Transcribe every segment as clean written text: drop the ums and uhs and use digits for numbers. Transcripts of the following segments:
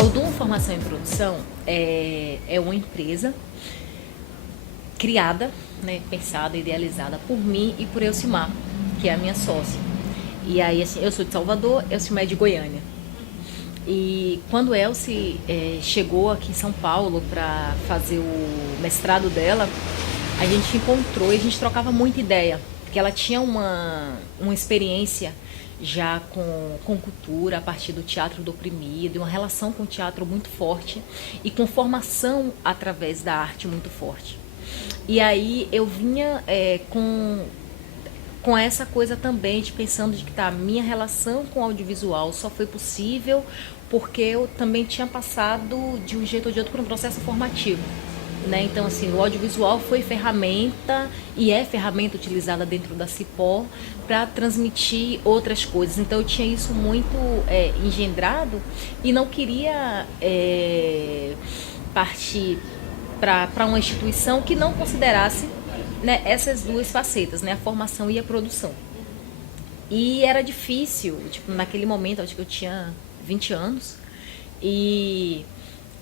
Aldum Formação em Produção é uma empresa criada, né, pensada, idealizada por mim e por Elcimar, que é a minha sócia. E aí, assim, eu sou de Salvador, Elcimar é de Goiânia. E quando Elci chegou aqui em São Paulo para fazer o mestrado dela, a gente se encontrou e a gente trocava muita ideia, porque ela tinha uma experiência já com cultura, a partir do teatro do oprimido, uma relação com o teatro muito forte e com formação através da arte muito forte. E aí eu vinha com essa coisa também de pensando de que a minha relação com o audiovisual só foi possível porque eu também tinha passado de um jeito ou de outro por um processo formativo. Né? Então, assim, o audiovisual foi ferramenta e é ferramenta utilizada dentro da Cipó para transmitir outras coisas. Então, eu tinha isso muito engendrado e não queria partir para uma instituição que não considerasse, né, essas duas facetas, né, a formação e a produção. E era difícil, tipo, naquele momento, acho que eu tinha 20 anos, e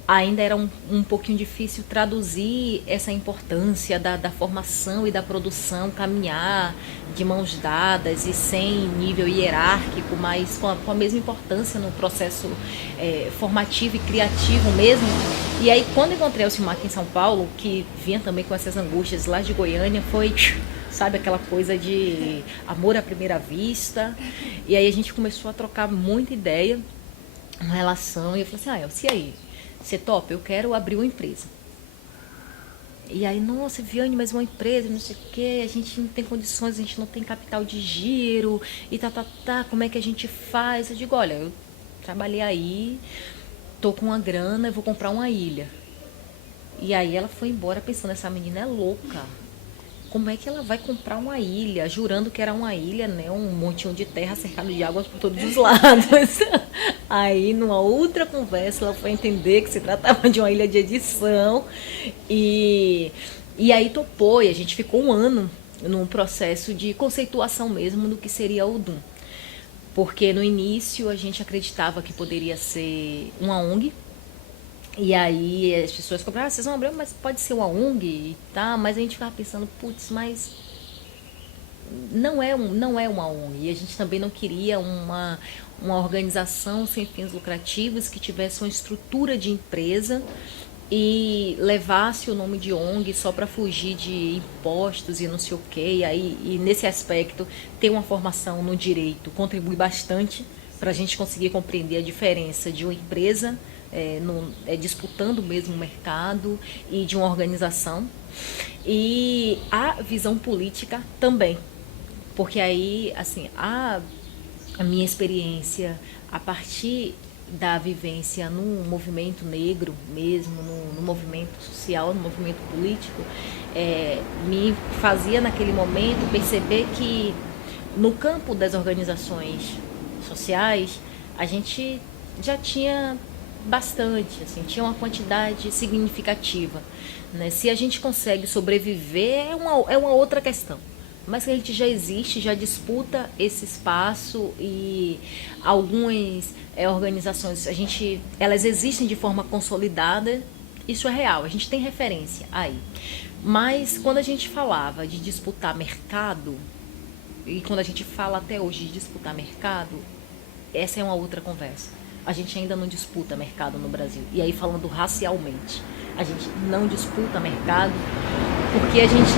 ainda era um pouquinho difícil traduzir essa importância da formação e da produção, caminhar de mãos dadas e sem nível hierárquico, mas com a mesma importância no processo formativo e criativo mesmo. E aí, quando encontrei o Elcimar aqui em São Paulo, que vinha também com essas angústias lá de Goiânia, foi, sabe, aquela coisa de amor à primeira vista. E aí a gente começou a trocar muita ideia, uma relação, e eu falei assim, Elci, e aí? Você topa? Eu quero abrir uma empresa. E aí, nossa, Viane, mas uma empresa, não sei o quê, a gente não tem condições, a gente não tem capital de giro, e como é que a gente faz? Eu digo, olha, eu trabalhei aí, tô com uma grana, eu vou comprar uma ilha. E aí ela foi embora pensando, essa menina é louca. Como é que ela vai comprar uma ilha, jurando que era uma ilha, né, um montinho de terra cercado de águas por todos os lados. Aí, numa outra conversa, ela foi entender que se tratava de uma ilha de edição e aí topou, e a gente ficou um ano num processo de conceituação mesmo do que seria o Udum. Porque no início a gente acreditava que poderia ser uma ONG. E aí as pessoas compraram, vocês vão abrir, mas pode ser uma ONG, tá? Mas a gente ficava pensando, putz, mas não é uma ONG. E a gente também não queria uma organização sem fins lucrativos que tivesse uma estrutura de empresa e levasse o nome de ONG só para fugir de impostos e não sei o quê. E nesse aspecto, ter uma formação no direito contribui bastante para a gente conseguir compreender a diferença de uma empresa disputando o mesmo mercado e de uma organização, e a visão política também, porque aí, assim, a minha experiência a partir da vivência no movimento negro mesmo, no movimento social, no movimento político, me fazia naquele momento perceber que no campo das organizações sociais a gente já tinha bastante, assim, tinha uma quantidade significativa, né? Se a gente consegue sobreviver é uma outra questão, mas que a gente já existe, já disputa esse espaço, e algumas organizações, elas existem de forma consolidada, isso é real, a gente tem referência aí. Mas quando a gente falava de disputar mercado, e quando a gente fala até hoje de disputar mercado, essa é uma outra conversa. A gente ainda não disputa mercado no Brasil. E aí, falando racialmente, a gente não disputa mercado porque a gente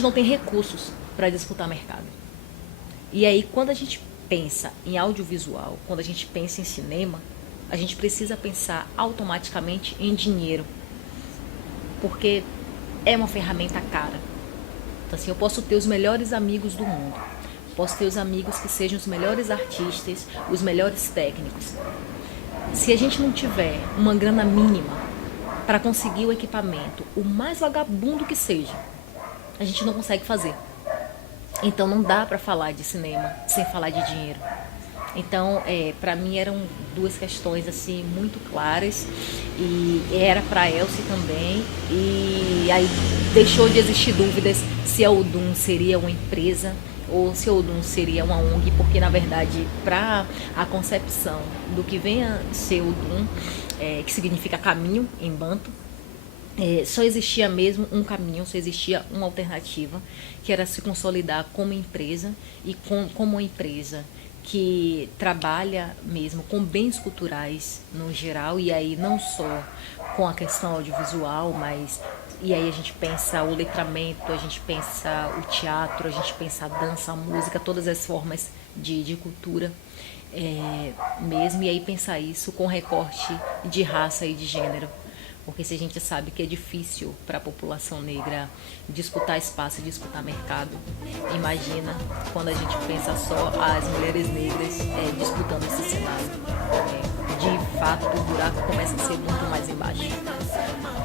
não tem recursos para disputar mercado. E aí, quando a gente pensa em audiovisual, quando a gente pensa em cinema, a gente precisa pensar automaticamente em dinheiro, porque é uma ferramenta cara. Então, assim, eu posso ter os melhores amigos do mundo, posso ter os amigos que sejam os melhores artistas, os melhores técnicos. Se a gente não tiver uma grana mínima para conseguir o equipamento, o mais vagabundo que seja, a gente não consegue fazer. Então não dá para falar de cinema sem falar de dinheiro. Então, para mim eram duas questões assim muito claras, e era para Elci também. E aí deixou de existir dúvidas se a Udum seria uma empresa ou se Odum seria uma ONG, porque na verdade, para a concepção do que vem a ser Odum, que significa caminho em Banto, só existia mesmo um caminho, só existia uma alternativa, que era se consolidar como empresa e como uma empresa que trabalha mesmo com bens culturais no geral, e aí não só com a questão audiovisual, mas e aí a gente pensa o letramento, a gente pensa o teatro, a gente pensa a dança, a música, todas as formas de cultura mesmo, e aí pensar isso com recorte de raça e de gênero. Porque se a gente sabe que é difícil para a população negra disputar espaço, disputar mercado, imagina quando a gente pensa só as mulheres negras disputando esse cenário. De fato, o buraco começa a ser muito mais embaixo.